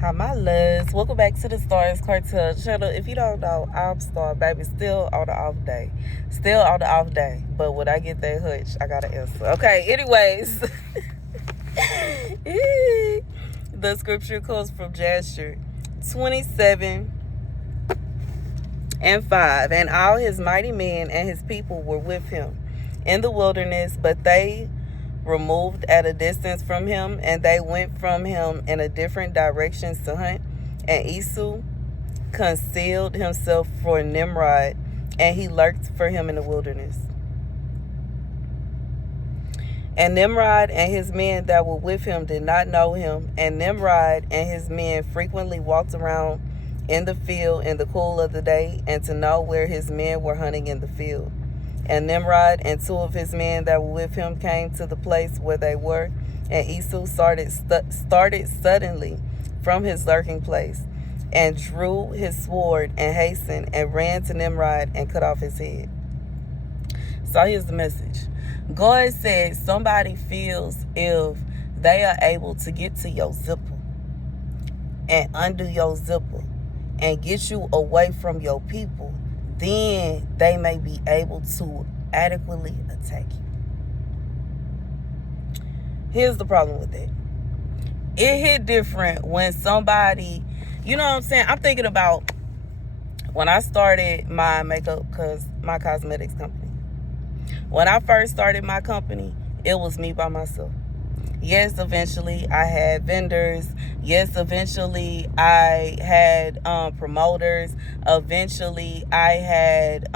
Hi, my loves. Welcome back to the Starscartel channel. If you don't know, I'm Star, baby. Still on the off day. Still on the off day. But when I get that hutch, I gotta answer. Okay, anyways. The scripture comes from Jasher 27:5. And all his mighty men and his people were with him in the wilderness, but they removed at a distance from him, and they went from him in a different directions to hunt. And Esau concealed himself for Nimrod, and he lurked for him in the wilderness. And Nimrod and his men that were with him did not know him, and Nimrod and his men frequently walked around in the field in the cool of the day, and to know where his men were hunting in the field. And Nimrod and two of his men that were with him came to the place where they were, and Esau started suddenly from his lurking place, and drew his sword, and hastened, and ran to Nimrod, and cut off his head. So here's the message. God said somebody feels if they are able to get to your zipper, and undo your zipper, and get you away from your people, then they may be able to adequately attack you. Here's the problem with that. It hit different when somebody, you know what I'm saying? I'm thinking about when I started my makeup, my cosmetics company. When I first started my company, it was me by myself. Yes, eventually I had vendors. Yes, eventually I had promoters. Eventually I had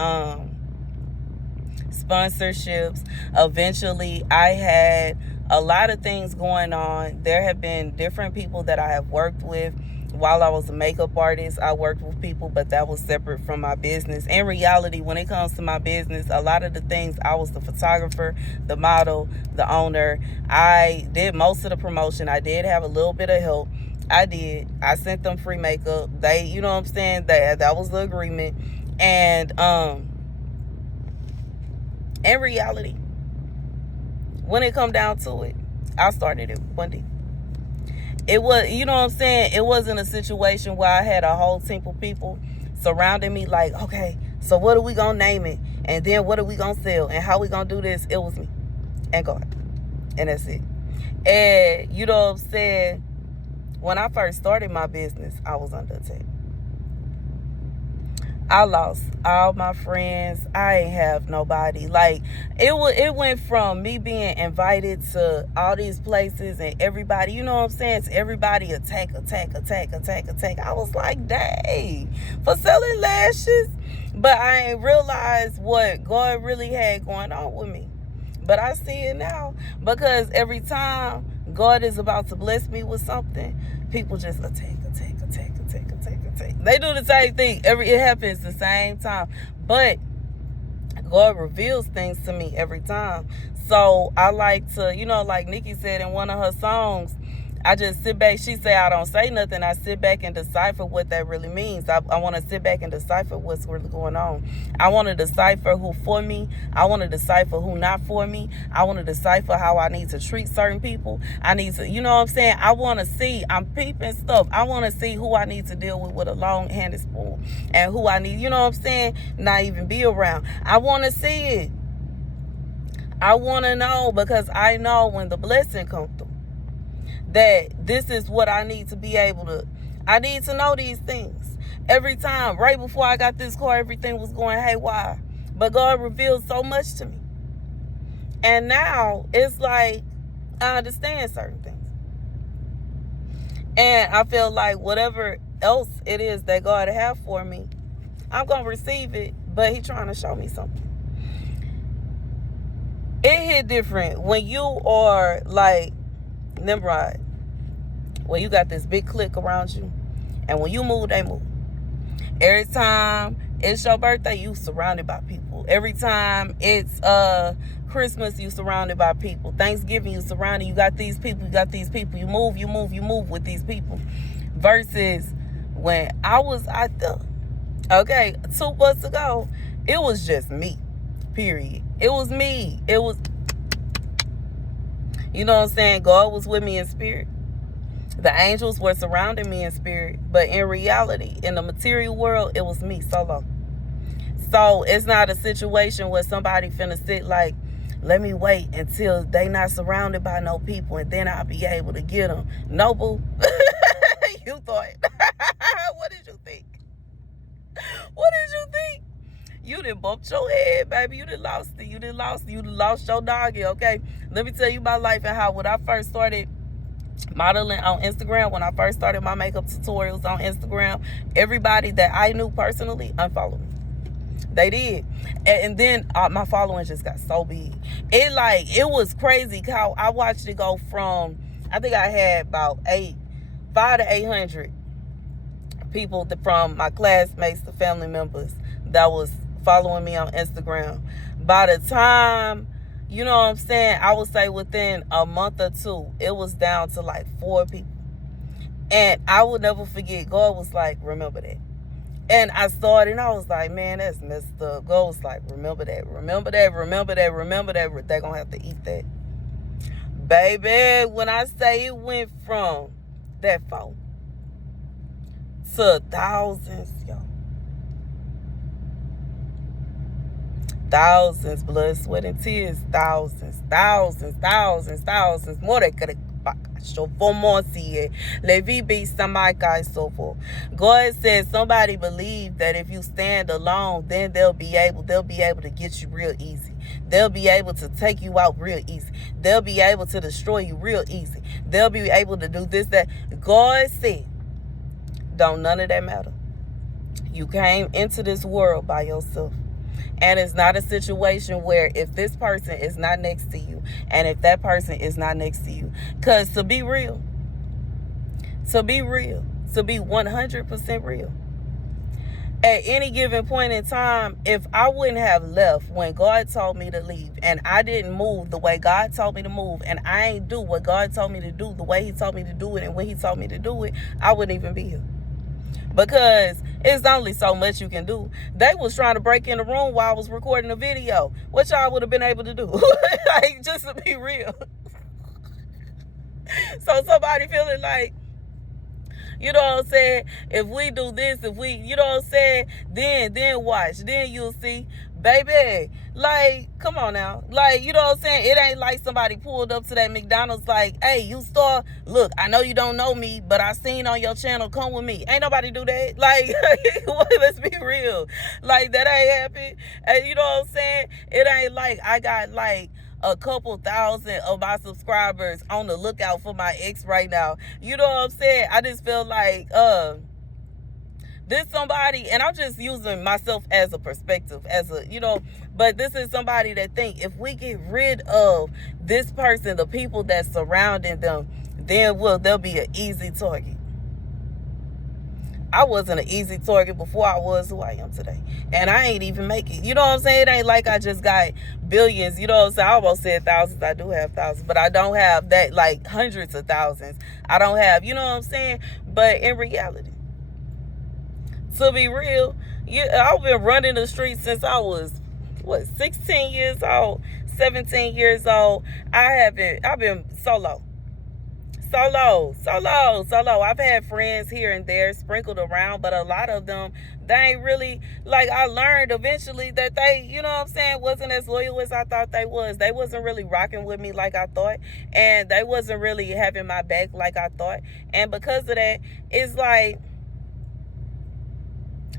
sponsorships. Eventually I had a lot of things going on. There have been different people that I have worked with. While I was a makeup artist, I worked with people, but that was separate from my business. In reality, when it comes to my business, a lot of the things, I was the photographer, the model, the owner. I did most of the promotion. I did have a little bit of help. I sent them free makeup. They, you know what I'm saying? That was the agreement. And in reality, when it come down to it, I started it one day. It was, you know what I'm saying? It wasn't a situation where I had a whole team of people surrounding me like, okay, so what are we going to name it? And then what are we going to sell? And how we going to do this? It was me and God. And that's it. And you know what I'm saying? When I first started my business, I was under attack. I lost all my friends. I ain't have nobody. Like, it went from me being invited to all these places and everybody, you know what I'm saying? To everybody attack. I was like, dang, for selling lashes. But I ain't realized what God really had going on with me. But I see it now, because every time God is about to bless me with something, people just attack. They do the same thing. It happens the same time. But God reveals things to me every time. So I like to, you know, like Nikki said in one of her songs, I just sit back. She said, I don't say nothing. I sit back and decipher what that really means. I want to sit back and decipher what's really going on. I want to decipher who for me. I want to decipher who not for me. I want to decipher how I need to treat certain people. I need to, you know what I'm saying? I want to see, I'm peeping stuff. I want to see who I need to deal with a long-handed spoon, and who I need, you know what I'm saying, not even be around. I want to see it. I want to know, because I know when the blessing comes through, that this is what I need to be able to. I need to know these things. Every time, right before I got this car, everything was going haywire. But God revealed so much to me. And now it's like I understand certain things. And I feel like whatever else it is that God have for me, I'm going to receive it. But He's trying to show me something. It hit different when you are like Nimrod, where you got this big clique around you, and when you move, they move. Every time it's your birthday, you surrounded by people. Every time it's Christmas, you surrounded by people. Thanksgiving, you surrounded. You got these people. You move with these people. Versus when I was out there, okay, 2 months ago, it was just me. Period. It was me. It was, you know what I'm saying? God was with me in spirit. The angels were surrounding me in spirit, but in reality, in the material world, it was me solo. So it's not a situation where somebody finna sit like, let me wait until they not surrounded by no people and then I'll be able to get them. No, boo. You thought. What did you think? What did you think? You done bumped your head, baby. You done lost it. You done lost it. You done lost your doggy, okay? Let me tell you my life and how when I first started modeling on Instagram, when I first started my makeup tutorials on Instagram, everybody that I knew personally unfollowed me. They did. And then my following just got so big. It was crazy how I watched it go from, I think I had about 500 to 800 people from my classmates to family members that was following me on Instagram. By the time, you know what I'm saying, I would say within a month or two, it was down to like 4 people. And I will never forget, God was like, remember that. And I saw it and I was like, man, that's messed up. God was like, remember that, remember that, remember that, remember that. They're going to have to eat that. Baby, when I say it went from that phone to thousands, y'all. Thousands, blood, sweat, and tears. Thousands. More than could have. God says somebody believe that if you stand alone, then they'll be able to get you real easy. They'll be able to take you out real easy. They'll be able to destroy you real easy. They'll be able to do this, that. God said, don't none of that matter. You came into this world by yourself. And it's not a situation where if this person is not next to you and if that person is not next to you. Because to be 100% real, at any given point in time, if I wouldn't have left when God told me to leave and I didn't move the way God told me to move and I ain't do what God told me to do the way he told me to do it and when he told me to do it, I wouldn't even be here. Because it's only so much you can do. They was trying to break in the room while I was recording a video. What y'all would have been able to do? Like, just to be real. So somebody feeling like, you know what I'm saying, if we do this, if we, you know what I'm saying, then watch. Then you'll see. Baby, like, come on now. Like, you know what I'm saying? It ain't like somebody pulled up to that McDonald's like, hey, you star, look, I know you don't know me, but I seen on your channel, come with me. Ain't nobody do that. Like, let's be real. Like, that ain't happen. And you know what I'm saying? It ain't like I got like a couple thousand of my subscribers on the lookout for my ex right now. You know what I'm saying? I just feel like, this somebody, and I'm just using myself as a perspective, as a, you know, but this is somebody that think if we get rid of this person, the people that's surrounding them, then they'll be an easy target. I wasn't an easy target before I was who I am today. And I ain't even make it. You know what I'm saying? It ain't like I just got billions. You know what I'm saying? I almost said thousands. I do have thousands. But I don't have that, like, hundreds of thousands. I don't have, you know what I'm saying? But in reality, to be real, I've been running the streets since I was, 16 years old, 17 years old. I've been solo. I've had friends here and there sprinkled around, but a lot of them, they ain't really, like, I learned eventually that they, you know what I'm saying, wasn't as loyal as I thought they was. They wasn't really rocking with me like I thought, and they wasn't really having my back like I thought. And because of that, it's like,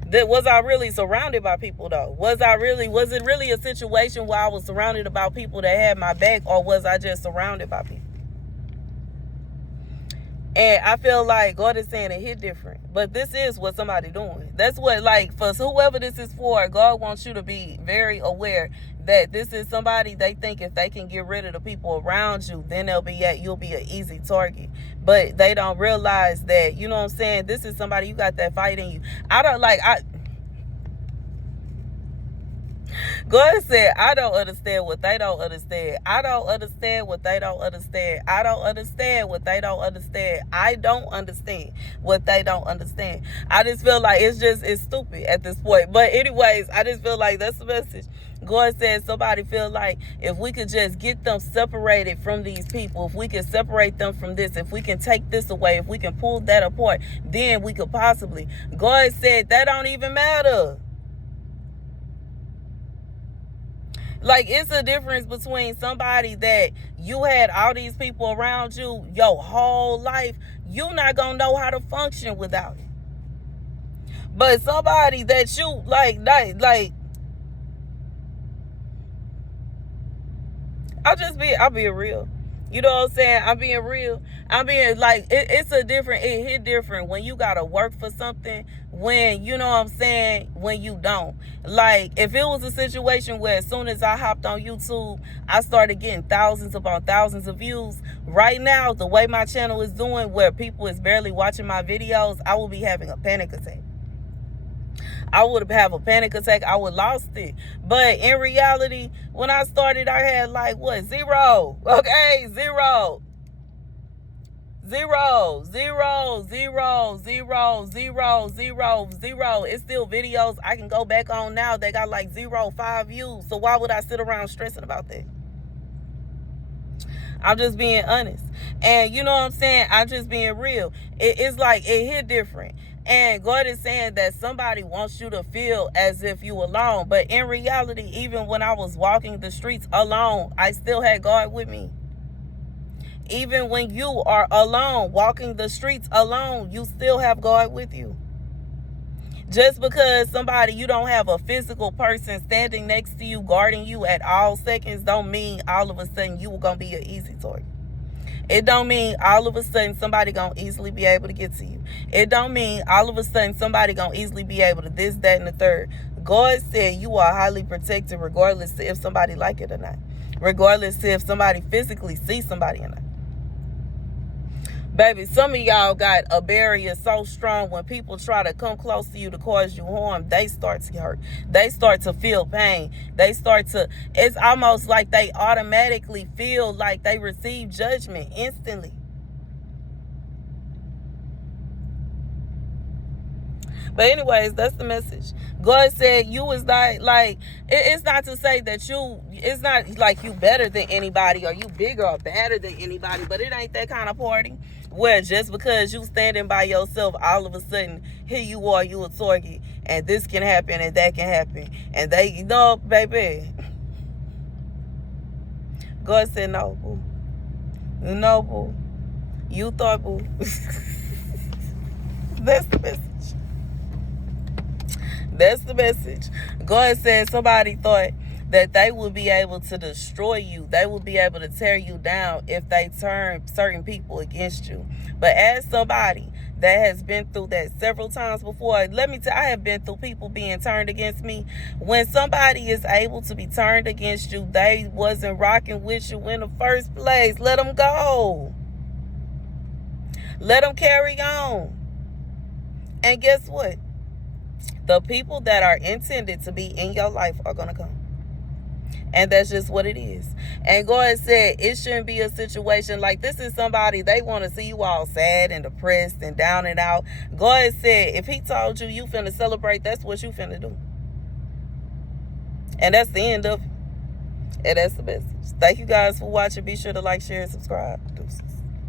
was I really surrounded by people though? Was it really a situation where I was surrounded by people that had my back, or was I just surrounded by people? And I feel like God is saying it hit different. But this is what somebody doing. That's what, like, for whoever this is for, God wants you to be very aware that this is somebody they think if they can get rid of the people around you, then you'll be an easy target. But they don't realize that, you know what I'm saying, this is somebody, you got that fight in you. God said, I don't understand what they don't understand. I don't understand what they don't understand. I don't understand what they don't understand. I don't understand what they don't understand. I just feel like it's stupid at this point. But anyways, I just feel like that's the message. God said somebody feel like if we could just get them separated from these people, if we can separate them from this, if we can take this away, if we can pull that apart, then we could possibly. God said that don't even matter. Like, it's a difference between somebody that you had all these people around you your whole life. You're not going to know how to function without it. But somebody that you, like, I'll be real. You know what I'm saying? I'm being real. I'm being like, it hit different when you gotta work for something, when, you know what I'm saying, when you don't. Like, if it was a situation where as soon as I hopped on YouTube, I started getting thousands upon thousands of views. Right now, the way my channel is doing, where people is barely watching my videos, I will be having a panic attack. I would have a panic attack. I would have lost it. But in reality, when I started, I had like what? Zero. Okay, zero. Zero, zero, zero, zero, zero, zero, zero. It's still videos I can go back on now. They got like 0.5 views. So why would I sit around stressing about that? I'm just being honest. And you know what I'm saying? I'm just being real. It's like it hit different. And God is saying that somebody wants you to feel as if you alone. But in reality, even when I was walking the streets alone, I still had God with me. Even when you are alone, walking the streets alone, you still have God with you. Just because you don't have a physical person standing next to you, guarding you at all seconds, don't mean all of a sudden you are going to be an easy target. It don't mean all of a sudden somebody gonna easily be able to get to you. It don't mean all of a sudden somebody gonna easily be able to this, that, and the third. God said you are highly protected regardless if somebody like it or not. Regardless if somebody physically sees somebody or not. Baby, some of y'all got a barrier so strong when people try to come close to you to cause you harm, they start to hurt. They start to feel pain. It's almost like they automatically feel like they receive judgment instantly. But anyways, that's the message. God said you is not like, it's not to say that it's not like you better than anybody or you bigger or badder than anybody, but it ain't that kind of party where just because you standing by yourself, all of a sudden, here you are, you a target, and this can happen and that can happen. And no, baby. God said, no, boo. No, boo. You thought, boo. That's the message. That's the message. God said somebody thought that they would be able to destroy you. They would be able to tear you down if they turn certain people against you. But as somebody that has been through that several times before, let me tell you, I have been through people being turned against me. When somebody is able to be turned against you, they wasn't rocking with you in the first place. Let them go. Let them carry on. And guess what? The people that are intended to be in your life are going to come. And that's just what it is. And God said it shouldn't be a situation like this is somebody, they want to see you all sad and depressed and down and out. God said if he told you you finna celebrate, that's what you finna do. And that's the end of it. And that's the message. Thank you guys for watching. Be sure to like, share, and subscribe. Deuces.